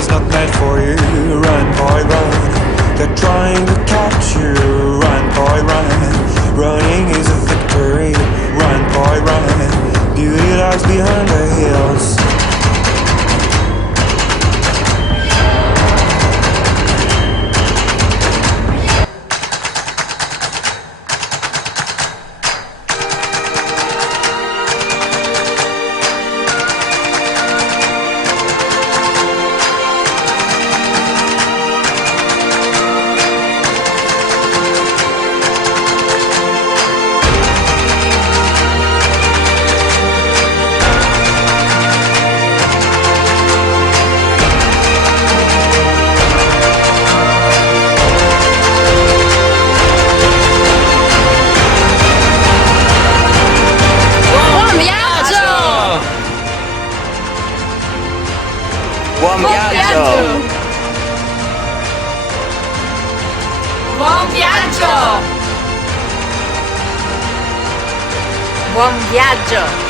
is not meant for you. Run, boy, run. They're trying to catch you. Run, boy, run. Running is a victory. Run, boy, run. Beauty lies behind the hills. Buon viaggio! Buon viaggio! Buon viaggio!